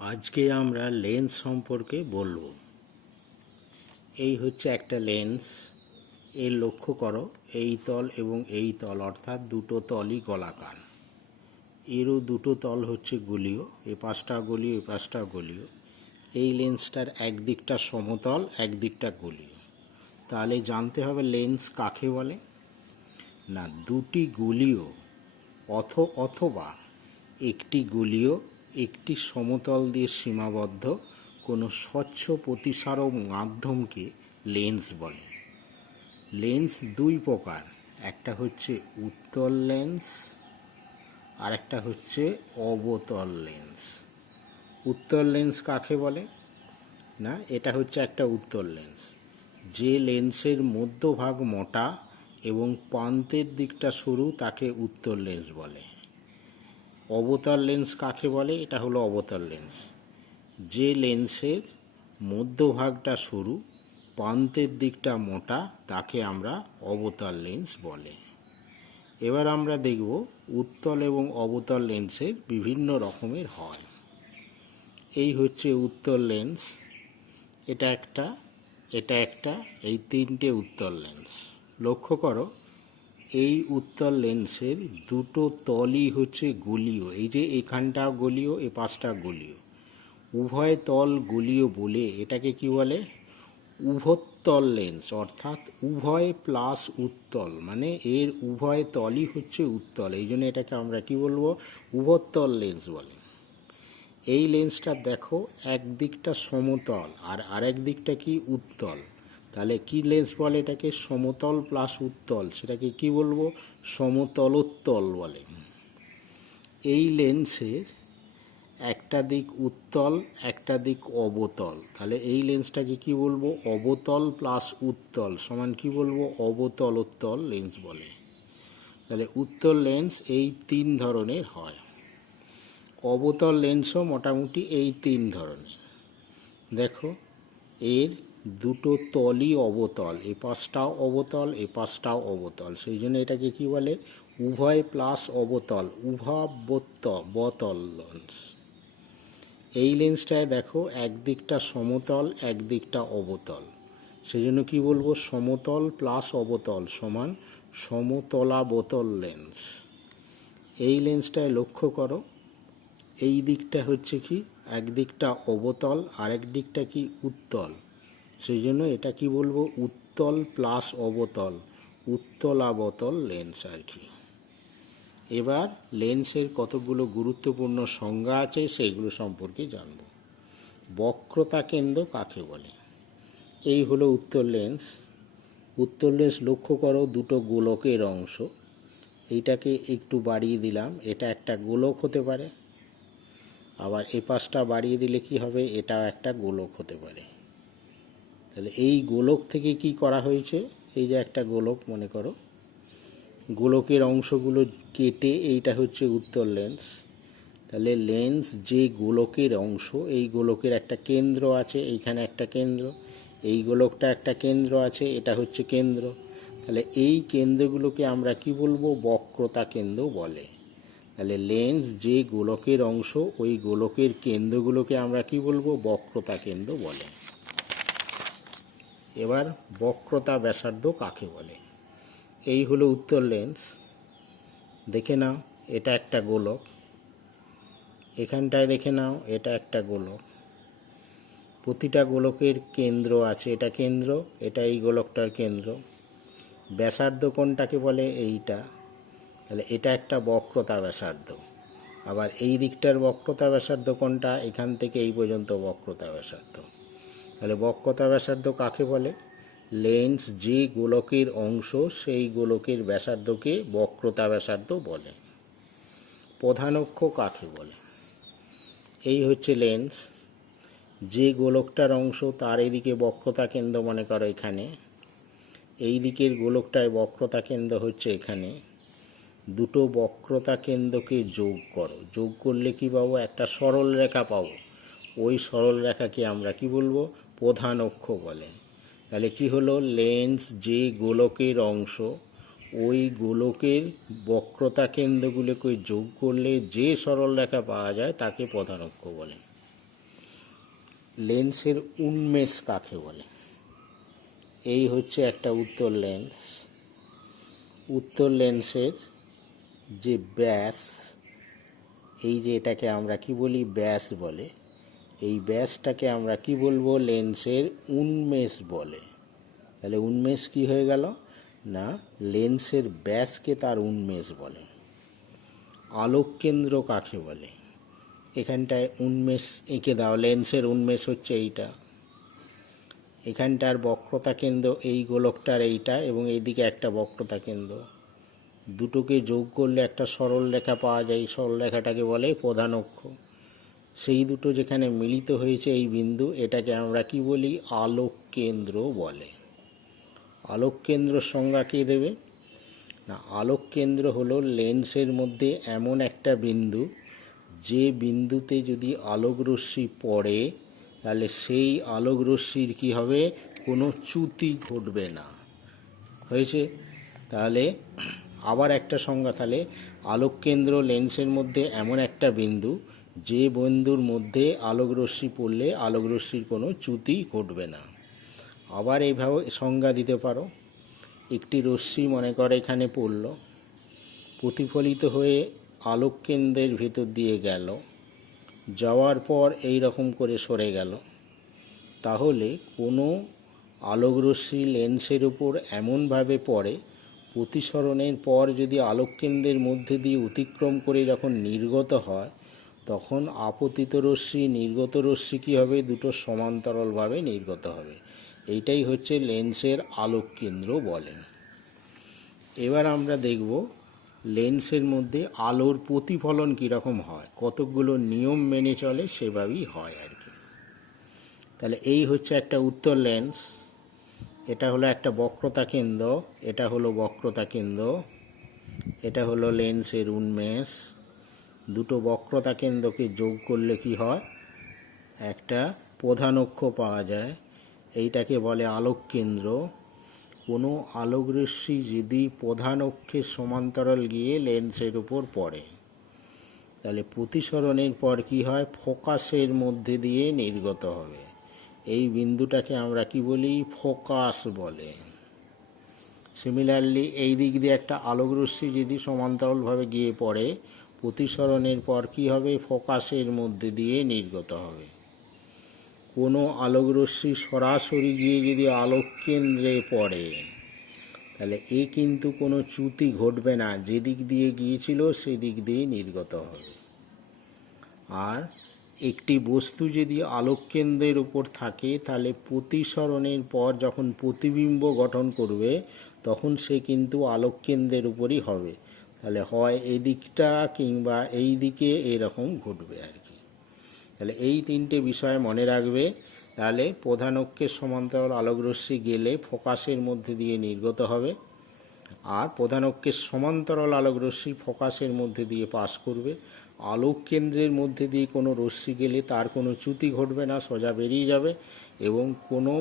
আজকে আমরা লেন্স সম্পর্কে বলবো। এই হচ্ছে একটা লেন্স। এর লক্ষ্য করো, এই তল এবং এই তল অর্থাৎ দুটো তলই গোলাকার। এরও দুটো তল হচ্ছে গোলীয়, এ পাশটা গোলীয় এ পাশটা গোলীয়। এই লেন্সটার একদিকটা সমতল একদিকটা গোলীয়। তাহলে জানতে হবে লেন্স কাকে বলে। না, দুটি গোলীয় অথবা একটি গোলীয় একটি সমতল দিয়ে সীমাবদ্ধ কোনো স্বচ্ছ প্রতিসারক মাধ্যমকে লেন্স বলে। লেন্স দুই প্রকার, একটা হচ্ছে উত্তল লেন্স আর একটা হচ্ছে অবতল লেন্স। উত্তল লেন্স কাকে বলে? না, এটা হচ্ছে একটা উত্তল লেন্স, যে লেন্সের মধ্যভাগ মোটা এবং প্রান্তের দিকটা সরু তাকে উত্তল লেন্স বলে। অবতল লেন্স কাকে বলে? এটা হলো অবতল লেন্স, যে লেন্সের মধ্যভাগটা সরু প্রান্তের দিকটা মোটা তাকে আমরা অবতল লেন্স বলে। এবার আমরা দেখব উত্তল এবং অবতল লেন্সের বিভিন্ন রকমের হয়। এই হচ্ছে উত্তল লেন্স, এটা একটা, এই তিনটে উত্তল লেন্স। লক্ষ্য করো, এই উত্তল লেন্সের দুটো তলই হচ্ছে গোলীয়। এই যে এখানটা গোলীয় এ পাশটা গোলীয়, উভয় তল গোলীয় বলে এটাকে কি বলে? উভোত্তল লেন্স, অর্থাৎ উভয় প্লাস উত্তল, মানে এর উভয় তলই হচ্ছে উত্তল, এই জন্য এটাকে আমরা কি বলবো? উভোত্তল লেন্স বলে। এই লেন্সটা দেখো, একদিকটা সমতল আর আরেক দিকটা কি উত্তল, তাহলে কি লেন্স বলে এটাকে? সমতল প্লাস উত্তল, সেটাকে কি বলবো? সমতলোত্তল বলে। এই লেন্সের একটা দিক উত্তল একটা দিক অবতল, তাহলে এই লেন্সটাকে কি বলবো? অবতল প্লাস উত্তল সমান কি বলবো? অবতলোত্তল লেন্স বলে। তাহলে উত্তল লেন্স এই তিন ধরনের হয়। অবতল লেন্সও মোটামুটি এই তিন ধরনের। দেখো, এর দুটো তলই অবতল, এ পাশটাও অবতল এ পাশটাও অবতল, সেই জন্য এটাকে কি বলে? উভয় প্লাস অবতল, বতল লেন্স। এই লেন্সটায় দেখো, একদিকটা সমতল একদিকটা অবতল, সেই জন্য কী বলবো? সমতল প্লাস অবতল সমান সমতলাবতল লেন্স। এই লেন্সটায় লক্ষ্য করো, এই দিকটা হচ্ছে কি? একদিকটা অবতল আরেক দিকটা কি? উত্তল, সেই জন্য এটা কি বলবো? উত্তল প্লাস অবতল, উত্তলাবতল লেন্স আর কি। এবার লেন্সের কতগুলো গুরুত্বপূর্ণ সংজ্ঞা আছে সেগুলো সম্পর্কে জানব। বক্রতা কেন্দ্র কাকে বলে? এই হলো উত্তল লেন্স। উত্তল লেন্স লক্ষ্য করো, দুটো গোলকের অংশ। এইটাকে একটু বাড়িয়ে দিলাম, এটা একটা গোলক হতে পারে, আবার এ পাশটা বাড়িয়ে দিলে কি হবে? এটাও একটা গোলক হতে পারে। তাহলে এই গোলক থেকে কি করা হয়েছে? এই যে একটা গোলক মনে করো, গোলকের অংশগুলো কেটে এইটা হচ্ছে উত্তল লেন্স। তাহলে লেন্স যে গোলকের অংশ, এই গোলকের একটা কেন্দ্র আছে, এইখানে একটা কেন্দ্র, এই গোলকটা একটা কেন্দ্র আছে, এটা হচ্ছে কেন্দ্র। তাহলে এই কেন্দ্রগুলোকে আমরা কি বলবো? বক্রতা কেন্দ্র বলে। তাহলে লেন্স যে গোলকের অংশ, ওই গোলকের কেন্দ্রগুলোকে আমরা কি বলবো? বক্রতা কেন্দ্র বলে। এবার বক্রতা ব্যাসার্ধ কাকে বলে? এই হলো উত্তল লেন্স। দেখে নাও, এটা একটা গোলক, এখানটায় দেখে নাও এটা একটা গোলক, প্রতিটা গোলকের কেন্দ্র আছে, এটা কেন্দ্র, এটা এই গোলকটার কেন্দ্র। ব্যাসার্ধ কোনটাকে বলে? এইটা। তাহলে এটা একটা বক্রতা ব্যাসার্ধ। আবার এই দিকটার বক্রতা ব্যাসার্ধ কোনটা? এখান থেকে এই পর্যন্ত বক্রতা ব্যাসার্ধ। তাহলে বক্রতা ব্যাসার্ধ কাকে বলে? লেন্স যে গোলকের অংশ, সেই গোলকের ব্যাসার্ধকে বক্রতা ব্যাসার্ধ বলে। প্রধান অক্ষ কাকে বলে? এই হচ্ছে লেন্স, যে গোলকটার অংশ তার এদিকে বক্রতা কেন্দ্র মনে করো এখানে, এই দিকের গোলকটায় বক্রতা কেন্দ্র হচ্ছে এখানে। দুটো বক্রতা কেন্দ্রকে যোগ করো, যোগ করলে কি পাবো? একটা সরল রেখা পাবো। ওই সরল রেখাকে আমরা কি বলবো? প্রধান অক্ষ বলে। তাহলে কি হলো? লেন্স যে গোলকের অংশ, ওই গোলকের বক্রতা কেন্দ্রগুলোকে যোগ করলে যে সরল রেখা পাওয়া যায় তাকে প্রধান অক্ষ বলে। লেন্সের উন্মেষ কাকে বলে? এই হচ্ছে একটা উত্তর লেন্স। উত্তর লেন্সের যে ব্যাস, এই যে এটাকে আমরা কি বলি, ব্যাস বলে, এই ব্যাসটাকে আমরা কি বলবো, লেন্সের উন্মেষ বলে। তাহলে উন্মেষ কি হয়ে গেল না, লেন্সের ব্যাসকে তার উন্মেষ বলে। আলোক কেন্দ্র কাকে বলে? এখানটায় উন্মেষ এঁকে দাও, লেন্সের উন্মেষ হচ্ছে এইটা, এখানটার বক্রতা কেন্দ্র এই গোলকটার এইটা, এবং এইদিকে একটা বক্রতা কেন্দ্র, দুটোকে যোগ করলে একটা সরল রেখা পাওয়া যায়। এই সরল রেখাটাকে বলে প্রধান অক্ষ। সেই দুটো যেখানে মিলিত হয়েছে এই বিন্দু, এটাকে আমরা কি বলি, আলোক কেন্দ্র বলে। আলোক কেন্দ্র সংজ্ঞা কে দেবে না, আলোক কেন্দ্র হলো লেন্সের মধ্যে এমন একটা বিন্দু, যে বিন্দুতে যদি আলোক রশ্মি পড়ে তাহলে সেই আলোক রশ্মির কী হবে, কোনো চ্যুতি ঘটবে না। হয়েছে? তাহলে আবার একটা সংজ্ঞা, তাহলে আলোক কেন্দ্র লেন্সের মধ্যে এমন একটা বিন্দু, যে বিন্দুর মধ্যে আলোক রশ্মি পড়লে আলোক রশ্মির কোনো চ্যুতি ঘটবে না। আবার এইভাবে সংজ্ঞা দিতে পারো, একটি রশ্মি মনে করে এখানে পড়ল, প্রতিফলিত হয়ে আলোক কেন্দ্রের ভেতর দিয়ে গেল, যাওয়ার পর এই রকম করে সরে গেল, তাহলে কোনো আলোক রশ্মি লেন্সের উপর এমনভাবে পড়ে, প্রতিসরণের পর যদি আলোক কেন্দ্রের মধ্যে দিয়ে অতিক্রম করে যখন নির্গত হয়, তখন আপতিত রশ্মি নির্গত রশ্মি কী হবে, দুটো সমান্তরালভাবে নির্গত হবে। এইটাই হচ্ছে লেন্সের আলোক কেন্দ্র বলেন। এবার আমরা দেখব লেন্সের মধ্যে আলোর প্রতিফলন কীরকম হয়, কতকগুলো নিয়ম মেনে চলে সেভাবেই হয় আর কি। তাহলে এই হচ্ছে একটা উত্তর লেন্স, এটা হলো একটা বক্রতা কেন্দ্র, এটা হলো বক্রতা কেন্দ্র, এটা হলো লেন্সের উন্মেষ। দুটো বক্রতা কেন্দ্রকে যোগ করলে কি হয়, একটা প্রধান অক্ষ পাওয়া যায়, এইটাকে বলে আলোক কেন্দ্র। কোনো আলোক রশ্মি যদি প্রধান অক্ষের সমান্তরাল গিয়ে লেন্সের উপর পড়ে, তাহলে প্রতিসরণের পর কি হয়, ফোকাসের মধ্যে দিয়ে নির্গত হবে। এই বিন্দুটাকে আমরা কি বলি, ফোকাস বলে। সিমিলারলি এই দিক দিয়ে একটা আলোক রশ্মি যদি সমান্তরালভাবে গিয়ে পড়ে, প্রতিসরণের পর কি হবে, ফোকাসের মধ্যে দিয়ে নির্গত হবে। কোনো আলোক রশ্মি সরাসরি গিয়ে যদি আলোক কেন্দ্রে পড়ে, তাহলে এ কিন্তু কোনো চ্যুতি ঘটবে না, যেদিক দিয়ে গিয়েছিল সেদিক দিয়ে নির্গত হবে। আর একটি বস্তু যদি আলোক কেন্দ্রের উপর থাকে, তাহলে প্রতিসরণের পর যখন প্রতিবিম্ব গঠন করবে, তখন সে কিন্তু আলোক কেন্দ্রের উপরই হবে। তাহলে হয় এদিকটা কিংবা এই দিকে এরকম ঘটবে আর কি। তাহলে এই তিনটে বিষয় মনে রাখবে, তাহলে প্রধান অক্ষের সমান্তরাল আলোক রশ্মি গেলে ফোকাসের মধ্যে দিয়ে নির্গত হবে, আর প্রধান অক্ষের সমান্তরাল আলোক রশ্মি ফোকাসের মধ্যে দিয়ে পাস করবে। আলোক কেন্দ্রের মধ্যে দিয়ে কোনো রশ্মি গেলে তার কোনো চ্যুতি ঘটবে না, সোজা বেরিয়ে যাবে। এবং কোনো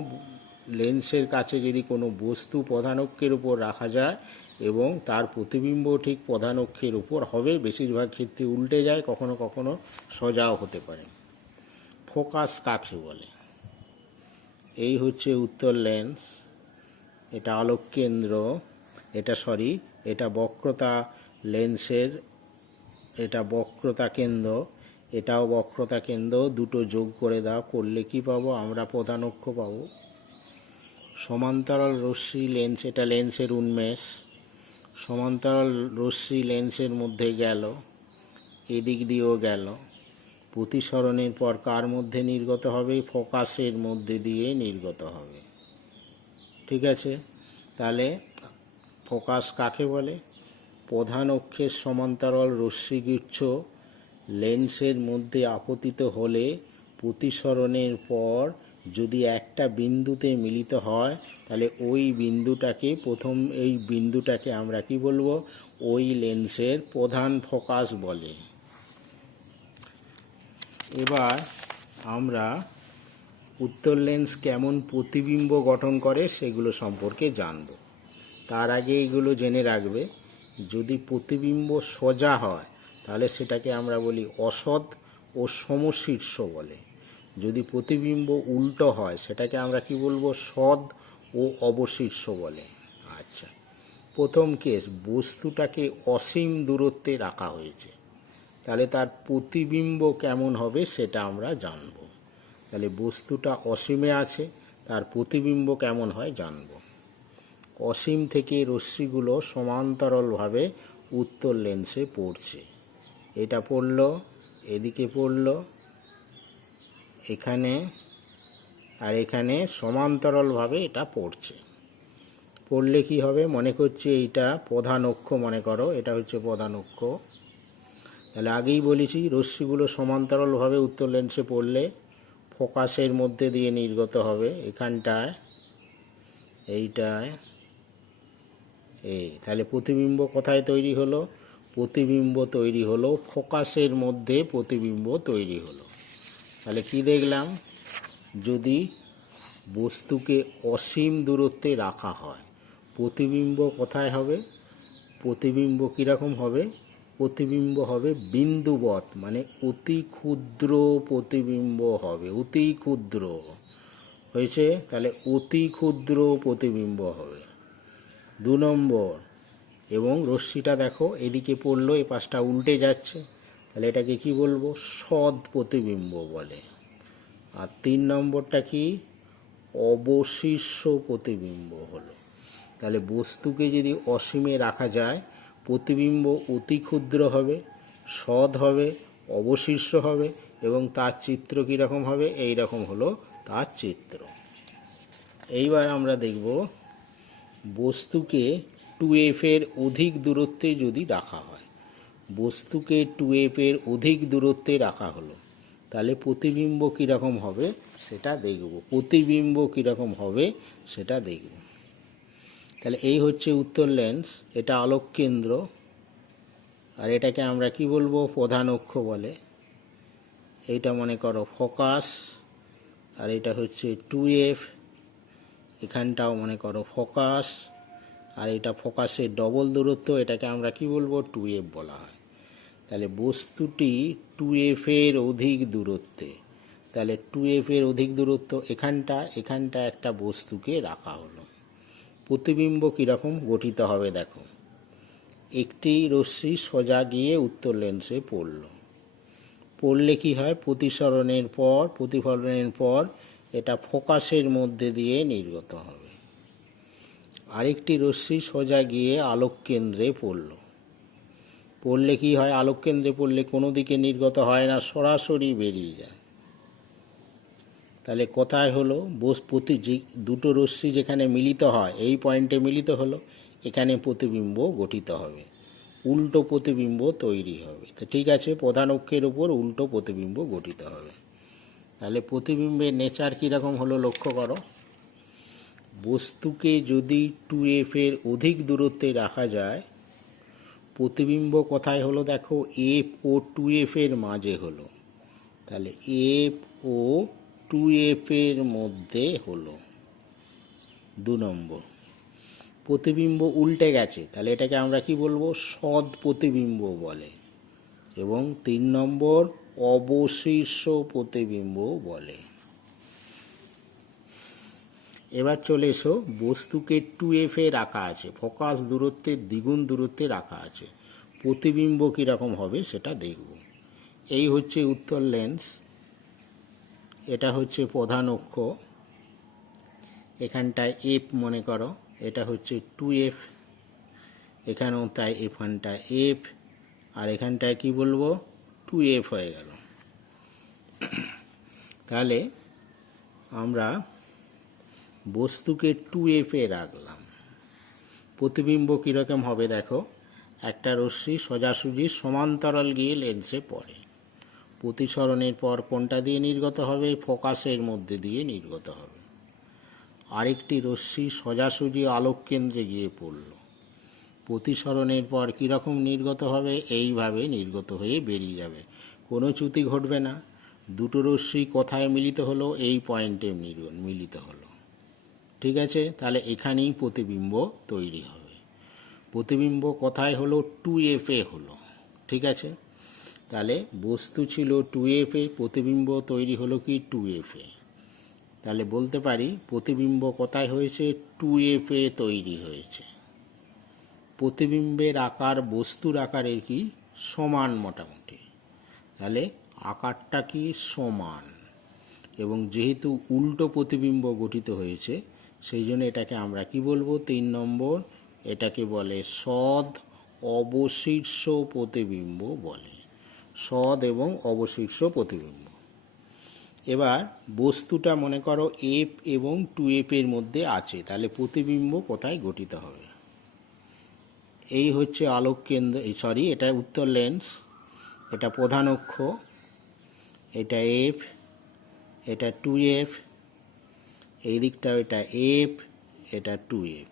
লেন্সের কাছে যদি কোনো বস্তু প্রধান অক্ষের উপর রাখা যায় এবং তার প্রতিবিম্ব ঠিক প্রধান অক্ষের উপর হবে, বেশিরভাগ ক্ষেত্রে উল্টে যায়, কখনো কখনো সোজাও হতে পারে। ফোকাস কাকে বলে? এই হচ্ছে উত্তর লেন্স, এটা আলোক কেন্দ্র, এটা বক্রতা লেন্সের, এটা বক্রতা কেন্দ্র, এটাও বক্রতা কেন্দ্র। দুটো যোগ করে দাও, করলে কি পাবো আমরা, প্রধান অক্ষ পাবো। সমান্তরাল রশ্মি লেন্স, এটা লেন্সের উন্মেষ। সমান্তরাল রশ্মি লেন্সের মধ্যে গেল, এদিক দিয়েও গেল, প্রতিসরণের পর কার মধ্যে নির্গত হবে, ফোকাসের মধ্যে দিয়ে নির্গত হবে। ঠিক আছে? তাহলে ফোকাস কাকে বলে? প্রধান অক্ষের সমান্তরাল রশ্মিগুচ্ছ লেন্সের মধ্যে আপতিত হলে প্রতিসরণের পর যদি একটা বিন্দুতে মিলিত হয়, তাহলে ওই বিন্দুটাকে এই বিন্দুটাকে আমরা কি বলবো, ওই লেন্সের প্রধান ফোকাস বলে। এবার আমরা উত্তর লেন্স কেমন প্রতিবিম্ব গঠন করে সেগুলো সম্পর্কে জানব। তার আগে এগুলো জেনে রাখবে, যদি প্রতিবিম্ব সোজা হয় তাহলে সেটাকে আমরা বলি অসৎ ও সমশীর্ষ বলে। যদি প্রতিবিম্ব উল্টো হয় সেটাকে আমরা কি বলবো, সদ ও অবশীর্ষ বলে। আচ্ছা, প্রথম কেস, বস্তুটাকে অসীম দূরত্বে রাখা হয়েছে, তাহলে তার প্রতিবিম্ব কেমন হবে সেটা আমরা জানব। তাহলে বস্তুটা অসীমে আছে, তার প্রতিবিম্ব কেমন হয় জানব। অসীম থেকে রশ্মিগুলো সমান্তরালভাবে উত্তর লেন্সে পড়ছে, এটা পড়ল, এদিকে পড়ল, এখানে আর এখানে সমান্তরালভাবে এটা পড়ছে। পড়লে কি হবে, মনে করছে এইটা প্রধান অক্ষ, মনে করো এটা হচ্ছে প্রধান অক্ষ। তাহলে আগেই বলেছি রশ্মিগুলো সমান্তরালভাবে উত্তর লেন্সে পড়লে ফোকাসের মধ্যে দিয়ে নির্গত হবে, এখানটায়, এইটায়, তাহলে প্রতিবিম্ব কোথায় তৈরি হলো, প্রতিবিম্ব তৈরি হলো ফোকাসের মধ্যে, প্রতিবিম্ব তৈরি হলো। তাহলে কি দেখলাম, যদি বস্তুকে অসীম দূরত্বে রাখা হয়, প্রতিবিম্ব কোথায় হবে, প্রতিবিম্ব কীরকম হবে, প্রতিবিম্ব হবে বিন্দুবৎ, মানে অতি ক্ষুদ্র প্রতিবিম্ব হবে, অতি ক্ষুদ্র হয়েছে, তাহলে অতি ক্ষুদ্র প্রতিবিম্ব হবে 2 নম্বর। এবং রশ্মিটা দেখো এদিকে পড়লো, এ পাশটা উল্টে যাচ্ছে, তাহলে এটাকে কি বলবো, সদ প্রতিবিম্ব বলে। আর 3 নম্বরটা কি, অবশীর্ষ প্রতিবিম্ব হলো। তাহলে বস্তুকে যদি অসীমে রাখা যায়, প্রতিবিম্ব অতি ক্ষুদ্র হবে, সদ হবে, অবশীর্ষ হবে, এবং তার চিত্র কীরকম হবে, এই রকম হলো তার চিত্র। এইবার আমরা দেখব বস্তুকে 2f এর অধিক দূরত্বে যদি রাখা হয়, বস্তুকে 2f এর অধিক দূরত্বে রাখা হলো, তাহলে প্রতিবিম্ব কীরকম হবে সেটা দেখব, প্রতিবিম্ব কীরকম হবে সেটা দেখব। তাহলে এই হচ্ছে উত্তর লেন্স, এটা আলোক কেন্দ্র, আর এটাকে আমরা কি বলবো, প্রধান অক্ষ বলে। এইটা মনে করো ফোকাস, আর এটা হচ্ছে 2f, এখানটাও মনে করো ফোকাস, আর এটা ফোকাসের ডবল দূরত্ব, এটাকে আমরা কি বলবো, 2f বলা হয়। তাহলে বস্তুটি 2f এর অধিক দূরত্বে, তাহলে 2f এর অধিক দূরত্ব, এখানটা একটা বস্তুকে রাখা হলো। প্রতিবিম্ব কীরকম গঠিত হবে দেখো, একটি রশ্মি সোজা গিয়ে উত্তর লেন্সে পড়লে কি হয়, প্রতিফলনের পর এটা ফোকাসের মধ্যে দিয়ে নির্গত হবে। আরেকটি রশ্মি সোজা গিয়ে আলোক কেন্দ্রে পড়লে কি হয়, আলোক কেন্দ্রে পড়লে কোনো দিকে নির্গত হয় না, সরাসরি বেরিয়ে যায়। তাহলে কোথায় হলো, দুটো রশ্মি যেখানে মিলিত হয়, এই পয়েন্টে মিলিত হলো, এখানে প্রতিবিম্ব গঠিত হবে, উল্টো প্রতিবিম্ব তৈরি হবে। তো ঠিক আছে, প্রধান অক্ষের উপর উল্টো প্রতিবিম্ব গঠিত হবে। তাহলে প্রতিবিম্বের নেচার কীরকম হলো লক্ষ্য করো, বস্তুকে যদি 2f এর অধিক দূরত্বে রাখা যায়, প্রতিবিম্ব কোথায় হলো দেখো, f ও 2f এর মাঝে হলো, তাহলে f ও 2f এর মধ্যে হলো 2 নম্বর। প্রতিবিম্ব উল্টে গেছে, তাহলে এটাকে আমরা কি বলবো, সদ প্রতিবিম্ব বলে। এবং 3 নম্বর, অবশীর্ষ প্রতিবিম্ব বলে। এবার চলে এসো, বস্তুকে 2f এ রাখা আছে, ফোকাস দূরত্বের দ্বিগুণ দূরত্বে রাখা আছে, প্রতিবিম্ব কীরকম হবে সেটা দেখব। এই হচ্ছে উত্তর লেন্স, এটা হচ্ছে প্রধান অক্ষ, এখানটায় f মনে করো, এটা হচ্ছে 2f, এখানেও তাই এখানটায় f, আর এখানটায় কি বলবো, 2f হয়ে গেল। তাহলে আমরা বস্তুকে 2f এ রাখলাম, প্রতিবিম্ব কীরকম হবে দেখো, একটা রশ্মি সোজাসুজি সমান্তরাল গিয়ে লেন্সে পড়ে, প্রতিসরণের পর কোনটা দিয়ে নির্গত হবে, ফোকাসের মধ্যে দিয়ে নির্গত হবে। আরেকটি রশ্মি সোজাসুজি আলোক কেন্দ্রে গিয়ে পড়ল, প্রতিসরণের পর কীরকম নির্গত হবে, এইভাবে নির্গত হয়ে বেরিয়ে যাবে, কোনো চ্যুতি ঘটবে না। দুটো রশ্মি কোথায় মিলিত হলো, এই পয়েন্টে মিলিত হলো, ঠিক আছে। তাহলে এখানেই প্রতিবিম্ব তৈরি হবে। প্রতিবিম্ব কোথায় হলো, 2f এ হলো, ঠিক আছে। তাহলে বস্তু ছিল 2F-এ, প্রতিবিম্ব তৈরি হলো কি 2F-এ। তাহলে বলতে পারি প্রতিবিম্ব কোথায় হয়েছে? 2F-এ তৈরি হয়েছে। প্রতিবিম্বের আকার বস্তুর আকারের কি সমান মোটামুটি, তাহলে আকারটা কি সমান, এবং যেহেতু উল্টো প্রতিবিম্ব গঠিত হয়েছে সেই জন্য এটাকে আমরা কি বলবো? 3 নম্বর, এটাকে বলে সদ অবশীর্ষ প্রতিবিম্ব বলে, সদ এবং অবশীর্ষ প্রতিবিম্ব। এবার বস্তুটা মনে করো F এবং 2F-এর মধ্যে আছে, তাহলে প্রতিবিম্ব কোথায় গঠিত হবে? এই হচ্ছে আলোক কেন্দ্র, এটা উত্তর লেন্স, এটা প্রধান অক্ষ, এটা F, এটা 2F, এই দিকটা এটা F, এটা 2F।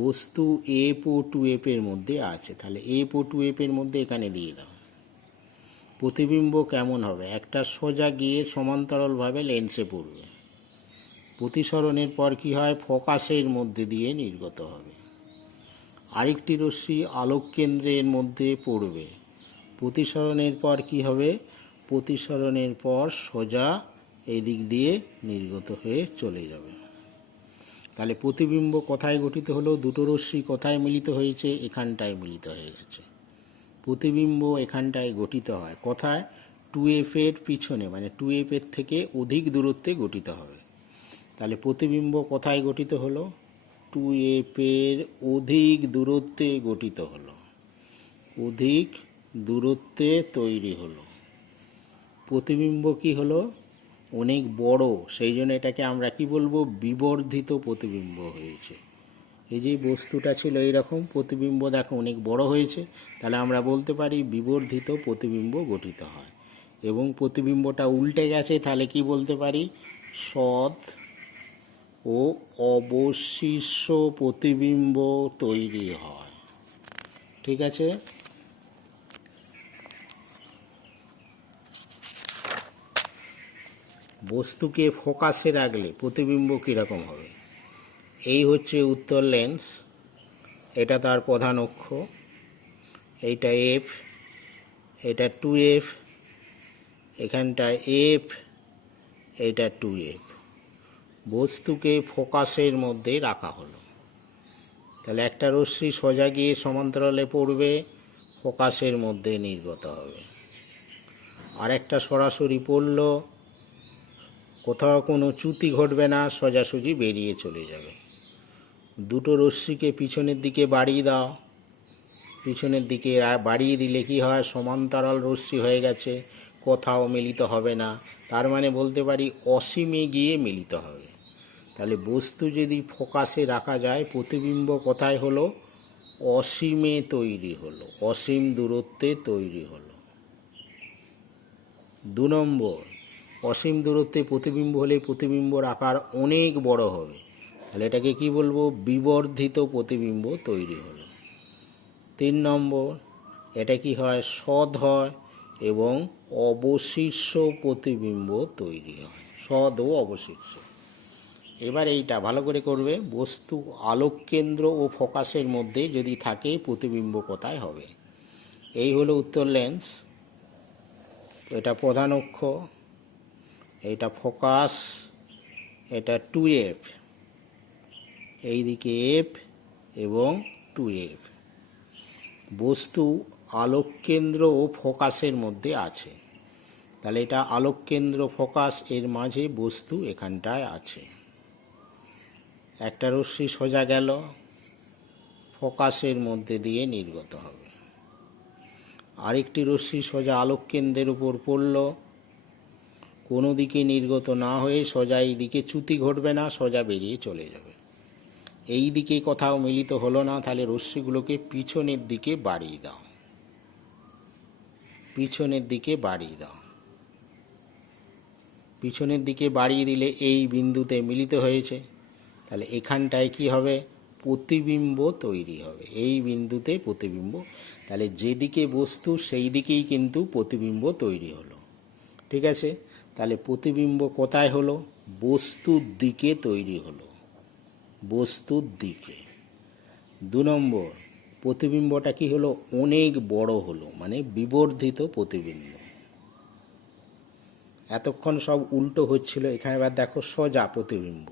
বস্তু F ও 2F-এর মধ্যে আছে, তাহলে F ও 2F-এর মধ্যে এখানে দিয়ে দাও। প্রতিবিম্ব কেমন হবে? একটা সোজা গিয়ে সমান্তরালভাবে লেন্সে পড়বে, প্রতিসরণের পর কি হয়? ফোকাসের মধ্যে দিয়ে নির্গত হবে। আরেকটি রশ্মি আলোক কেন্দ্রের মধ্যে পড়বে, প্রতিসরণের পর কি হবে? প্রতিসরণের পর সোজা এই দিক দিয়ে নির্গত হয়ে চলে যাবে। তাহলে প্রতিবিম্ব কোথায় গঠিত হলো? দুটো রশ্মি কোথায় মিলিত হয়েছে? এখানটায় মিলিত হয়ে গেছে। প্রতিবিম্ব এখানটায় গঠিত হয় কোথায়? 2F-এর পিছনে, মানে 2F-এর থেকে অধিক দূরত্বে গঠিত হবে। তাহলে প্রতিবিম্ব কোথায় গঠিত হলো? 2F-এর অধিক দূরত্বে গঠিত হলো, অধিক দূরত্বে তৈরি হলো। প্রতিবিম্ব কি হলো? অনেক বড়, সেই জন্য এটাকে আমরা কি বলবো? বিবর্ধিত প্রতিবিম্ব হয়েছে। এই যে বস্তুটা ছিল এইরকম, প্রতিবিম্ব দেখো অনেক বড় হয়েছে, তাহলে আমরা বলতে পারি বিবর্ধিত প্রতিবিম্ব গঠিত হয়। এবং প্রতিবিম্বটা উল্টে গেছে, তাহলে কি বলতে পারি? সদ ও অবশীর্ষ প্রতিবিম্ব তৈরি হয়। ঠিক আছে? বস্তুকে ফোকাসে রাখলে প্রতিবিম্ব কীরকম হবে? এই হচ্ছে উত্তর লেন্স, এটা তার প্রধান অক্ষ, এইটা F, এটা 2F, এখানটা F, এইটা 2F। বস্তুকে ফোকাসের মধ্যে রাখা হলো, তাহলে একটা রশ্মি সোজা গিয়ে সমান্তরালে পড়বে, ফোকাসের মধ্যে নির্গত হবে। আর একটা সরাসরি পড়ল, কোথাও কোনো চ্যুতি ঘটবে না, সোজাসুজি বেরিয়ে চলে যাবে। দুটো রশ্মিকে পিছনের দিকে বাড়িয়ে দাও, পিছনের দিকে বাড়িয়ে দিলে কি হয়? সমান্তরাল রশ্মি হয়ে গেছে, কোথাও মিলিত হবে না, তার মানে বলতে পারি অসীমে গিয়ে মিলিত হবে। তাহলে বস্তু যদি ফোকাসে রাখা যায়, প্রতিবিম্ব কোথায় হলো? অসীমে তৈরি হলো, অসীম দূরত্বে তৈরি হলো। 2 নম্বর, অসীম দূরত্বে প্রতিবিম্ব হলে প্রতিবিম্বর আকার অনেক বড় হবে, তাহলে এটাকে কি বলবো? বিবর্ধিত প্রতিবিম্ব তৈরি হলো। 3 নম্বর, এটা কি হয়? সদ হয় এবং অবশীর্ষ প্রতিবিম্ব তৈরি হয়, সদ ও অবশীর্ষ। এবার এইটা ভালো করে করবে, বস্তু আলোক কেন্দ্র ও ফোকাসের মধ্যে যদি থাকে, প্রতিবিম্ব কোথায় হবে? এই হলো উত্তর লেন্স, এটা প্রধান অক্ষ, এটা ফোকাস, এটা 2F, এইদিকে F এবং 2F। বস্তু আলোক কেন্দ্র ও ফোকাসের মধ্যে আছে, তাহলে এটা আলোক কেন্দ্র ফোকাস এর মাঝে বস্তু এখানটায় আছে। একটা রশ্মি সোজা গেল, ফোকাসের মধ্যে দিয়ে নির্গত হবে। আরেকটি রশ্মি সোজা আলোক কেন্দ্রের উপর পড়ল, কোনো দিকে নির্গত না হয়ে সোজা এই দিকে চ্যুতি ঘটবে না, সোজা বেরিয়ে চলে যাবে। এই দিকে কোথাও মিলিত হলো না, তাহলে রশ্মিগুলোকে পিছনের দিকে বাড়িয়ে দাও, পিছনের দিকে বাড়িয়ে দাও। পিছনের দিকে বাড়িয়ে দিলে এই বিন্দুতে মিলিত হয়েছে, তাহলে এখানটায় কি হবে? প্রতিবিম্ব তৈরি হবে, এই বিন্দুতে প্রতিবিম্ব। তাহলে যেদিকে বস্তু সেই দিকেই কিন্তু প্রতিবিম্ব তৈরি হলো। ঠিক আছে? তাহলে প্রতিবিম্ব কোথায় হলো? বস্তুর দিকে তৈরি হলো, বস্তুর দিকে। 2 নম্বর, প্রতিবিম্বটা কি হলো, অনেক বড় হলো, মানে বিবর্ধিত প্রতিবিম্ব। এতক্ষণ সব উল্টো হচ্ছিল, এখানে এবার দেখো সোজা প্রতিবিম্ব,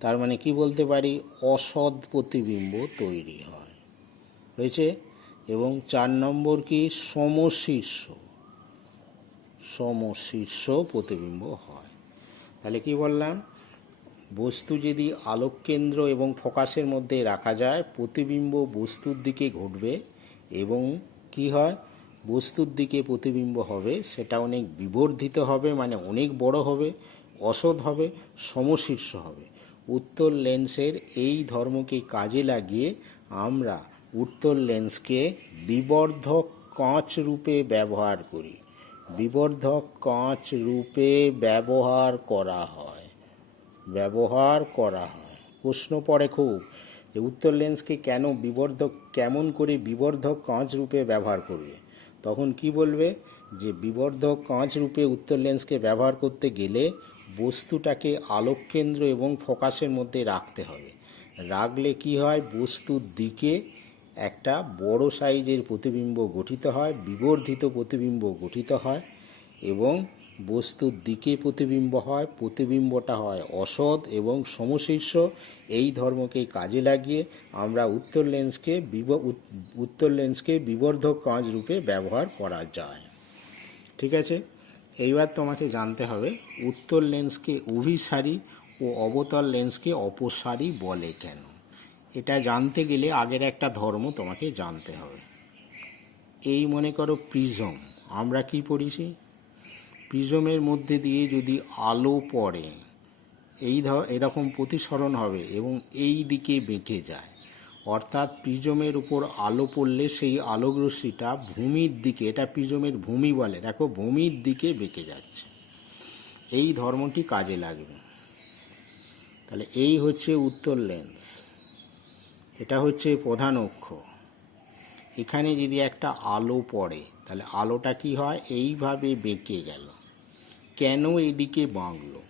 তার মানে কি বলতে পারি, অসৎ প্রতিবিম্ব তৈরি হয়, হয়েছে। এবং 4 নম্বর কি, সমশীর্ষ, সমশীর্ষ প্রতিবিম্ব হয়। তাহলে কি বললাম, বস্তু যদি আলোককেন্দ্র এবং ফোকাসের মধ্যে রাখা যায়, প্রতিবিম্ব বস্তুর দিকে ঘটবে এবং কি হয়, বস্তুর দিকে প্রতিবিম্ব হবে, সেটা অনেক বিবর্ধিত হবে, মানে অনেক বড় হবে, অসৎ হবে, সমশীর্ষ হবে। উত্তল লেন্সের এই ধর্মকে কাজে লাগিয়ে আমরা উত্তল লেন্সকে বিবর্ধক কাঁচ রূপে ব্যবহার করি, বিবর্ধক কাঁচ রূপে ব্যবহার করা হয়, ব্যবহার করা হয়। প্রশ্ন পড়ে খুব, যে উত্তল লেন্সকে কেন বিবর্ধক, কেমন করে বিবর্ধক কাঁচ রূপে ব্যবহার করবে, তখন কি বলবে, যে বিবর্ধক কাঁচ রূপে উত্তল লেন্সকে ব্যবহার করতে গেলে বস্তুটাকে আলোককেন্দ্র এবং ফোকাসের মধ্যে রাখতে হবে। রাখলে কি হয়, বস্তুর দিকে একটা বড় সাইজের প্রতিবিম্ব গঠিত হয়, বিবর্ধিত প্রতিবিম্ব গঠিত হয় এবং বস্তুর দিকে প্রতিবিম্ব হয়, প্রতিবিম্বটা হয় অসৎ এবং সমশীর্ষ। এই ধর্মকে কাজে লাগিয়ে আমরা উত্তল লেন্সকে বিবর্ধক কাঁচ রূপে ব্যবহার করা যায়। ঠিক আছে, এইবার তোমাকে জানতে হবে উত্তল লেন্সকে অভিসারী ও অবতল লেন্সকে অপসারী বলে কেন। এটা জানতে গেলে আগের একটা ধর্ম তোমাকে জানতে হবে। এই মনে করো প্রিজম, আমরা কি পড়িছি, প্রিজমের মধ্যে দিয়ে যদি আলো পড়ে, এরকম প্রতিসরণ হবে এবং এই দিকে বেঁকে যায়, অর্থাৎ প্রিজমের উপর আলো পড়লে সেই আলোকরশ্মিটা ভূমির দিকে, এটা প্রিজমের ভূমি বলে, দেখো ভূমির দিকে বেঁকে যাচ্ছে, এই ধর্মটি কাজে লাগবে। তাহলে এই হচ্ছে উত্তল লেন্স, এটা হচ্ছে প্রধান অক্ষ। এখানে যদি একটা আলো পড়ে, তাহলে আলোটা কি হয়, এইভাবে বেঁকে গেল, কেন এদিকে বাঁকলো,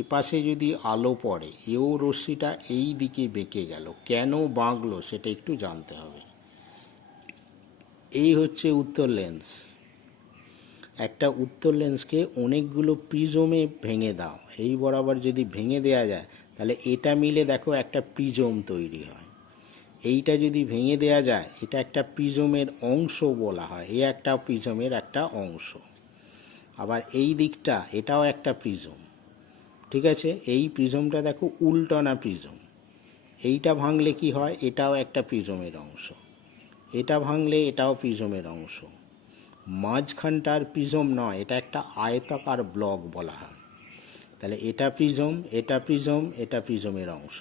এপাশে যদি আলো পড়ে, এও রশ্মিটা এই দিকে বেঁকে গেল, কেন বাঁকলো সেটা একটু জানতে হবে। এই হচ্ছে উত্তল লেন্স। একটা উত্তল লেন্সকে অনেকগুলো প্রিজমে ভেঙে দাও, এই বরাবর যদি ভেঙে দেওয়া যায়, তাহলে এটা মিলে দেখো একটা প্রিজম তৈরি হয়। এইটা যদি ভেঙে দেওয়া যায়, এটা একটা প্রিজমের অংশ বলা হয়, এই একটা প্রিজমের একটা অংশ। আবার এই দিকটা, এটাও একটা প্রিজম, ঠিক আছে। এই প্রিজমটা দেখো উল্টানা প্রিজম, এইটা ভাঙলে কি হয়, এটাও একটা প্রিজমের অংশ, এটা ভাঙলে এটাও প্রিজমের অংশ। মাঝখানটার প্রিজম নয়, এটা একটা আয়তাকার ব্লক বলা হয়। তাহলে এটা প্রিজম, এটা প্রিজম, এটা প্রিজমের অংশ,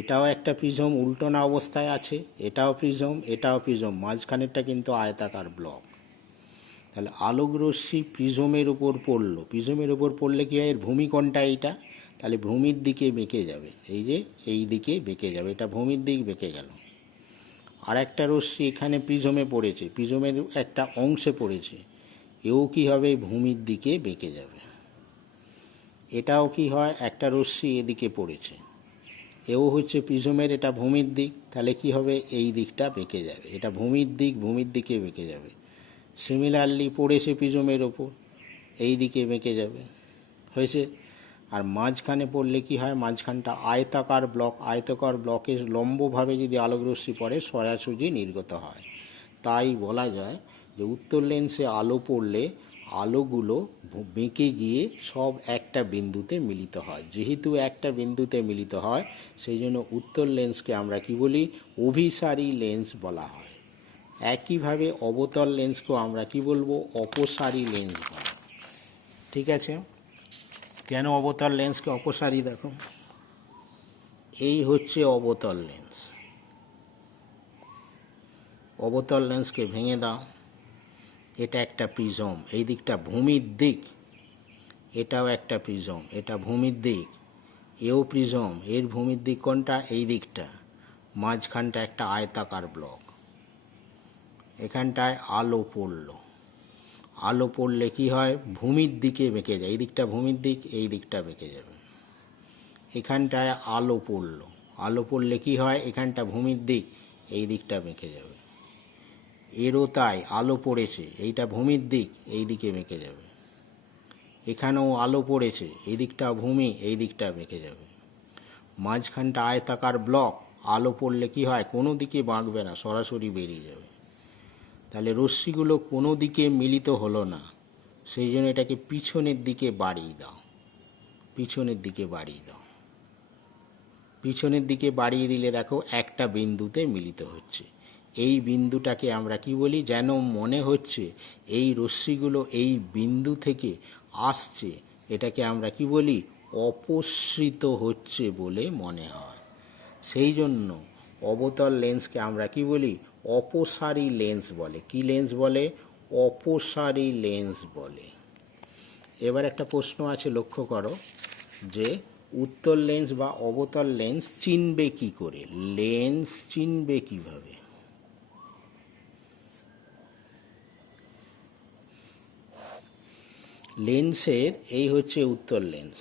এটাও একটা প্রিজম উল্টোনা অবস্থায় আছে, এটাও প্রিজম, এটাও প্রিজম, মাঝখানেরটা কিন্তু আয়তাকার ব্লক। তাহলে আলোক রশ্মি প্রিজমের উপর পড়লো, প্রিজমের উপর পড়লে কি হয়, এর ভূমি কোনটা, এইটা, তাহলে ভূমির দিকে বেঁকে যাবে, এই যে এই দিকে বেঁকে যাবে, এটা ভূমির দিক বেঁকে গেল। আর একটা রশ্মি এখানে প্রিজমে পড়েছে, প্রিজমের একটা অংশে পড়েছে, এও কি হবে, ভূমির দিকে বেঁকে যাবে। এটাও কি হয়, একটা রশ্মি এদিকে পড়েছে, এও হচ্ছে প্রিজমের, এটা ভূমির দিক, তাহলে কি হবে, এই দিকটা বেঁকে যাবে, এটা ভূমির দিক, ভূমির দিকে বেঁকে যাবে। সিমিলারলি পড়েছে প্রিজমের ওপর, এই দিকে বেঁকে যাবে, হয়েছে। আর মাঝখানে পড়লে কি হয়, মাঝখানটা আয়তাকার ব্লক, আয়তাকার ব্লকের লম্বভাবে যদি আলোকরশ্মি পড়ে সোজাসুজি নির্গত হয়। তাই বলা যায় যে উত্তল লেন্সে আলো পড়লে আলোগুলো বেঁকে গিয়ে সব একটা বিন্দুতে মিলিত হয়। যেহেতু একটা বিন্দুতে মিলিত হয়, সেই জন্য উত্তল লেন্সকে আমরা কি বলি, অভিসারী লেন্স বলা হয়। একইভাবে অবতল লেন্সকেও আমরা কি বলবো, অপসারী লেন্স বলা। ঠিক আছে, কেন অবতল লেন্সকে অপসারী, দেখো এই হচ্ছে অবতল লেন্স। অবতল লেন্সকে ভেঙে দাও, এটা একটা প্রিজম, এই দিকটা ভূমির দিক, এটাও একটা প্রিজম, এটা ভূমির দিক, এও প্রিজম, এর ভূমির দিক কোনটা, এই দিকটা, মাঝখানটা একটা আয়তাকার ব্লক, এখানটায় আলো পড়লো, আলো পড়লে কি হয়, ভূমির দিকে বেঁকে যায়, এই দিকটা ভূমির দিক, এই দিকটা বেঁকে যাবে। এখানটায় আলো পড়লো, আলো পড়লে কি হয়, এখানটা ভূমির দিক, এই দিকটা বেঁকে যাবে। এরও তাই, আলো পড়েছে, এইটা ভূমির দিক, এই দিকে বেঁকে যাবে। এখানেও আলো পড়েছে, এই দিকটা ভূমি, এই দিকটা বেঁকে যাবে। মাঝখানটা আয়তাকার ব্লক, আলো পড়লে কি হয়, কোনো দিকে বাঁকবে না, সরাসরি বেরিয়ে যাবে। তাহলে রশ্মিগুলো কোনো দিকে মিলিত হলো না, সেই জন্য এটাকে পিছনের দিকে বাড়িয়ে দাও, পিছনের দিকে বাড়িয়ে দাও। পিছনের দিকে বাড়িয়ে দিলে দেখো একটা বিন্দুতে মিলিত হচ্ছে। এই বিন্দুটাকে আমরা কি বলি, যেন মনে হচ্ছে এই রশ্মিগুলো এই বিন্দু থেকে আসছে, এটাকে আমরা কি বলি, অপসৃত হচ্ছে বলে মনে হয়। সেই জন্য অবতল লেন্সকে আমরা কি বলি, অপসারী লেন্স বলে। কি লেন্স বলে, অপসারী লেন্স বলে। এবার একটা প্রশ্ন আছে, লক্ষ্য করো, যে উত্তল লেন্স বা অবতল লেন্স চিনবে কি করে, লেন্স চিনবে কিভাবে? লেন্সের এই হচ্ছে উত্তল লেন্স।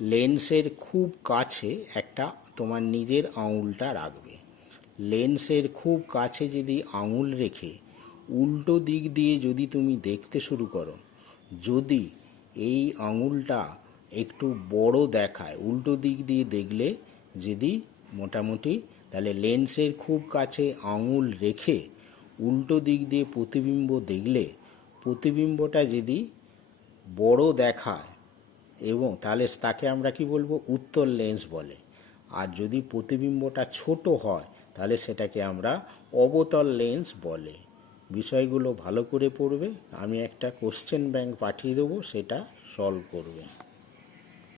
লেন্সের খুব কাছে একটা তোমার নিজের আঙুলটা রাখবে। লেন্সের খুব কাছে যদি আঙুল রেখে উল্টো দিক দিয়ে যদি তুমি দেখতে শুরু করো, যদি এই আঙুলটা একটু বড় দেখায়, উল্টো দিক দিয়ে দেখলে যদি মোটামুটি, তাহলে লেন্সের খুব কাছে আঙুল রেখে উল্টো দিক দিয়ে প্রতিবিম্ব দেখলে প্রতিবিম্বটা যদি বড় দেখায়, এবং তাহলে তাকে আমরা কি বলবো, উত্তল লেন্স বলে। আর যদি প্রতিবিম্বটা ছোট হয়, তাহলে সেটাকে আমরা অবতল লেন্স বলে। বিষয়গুলো ভালো করে পড়বে, আমি একটা কোশ্চেন ব্যাংক পাঠিয়ে দেবো, সেটা সলভ করবে।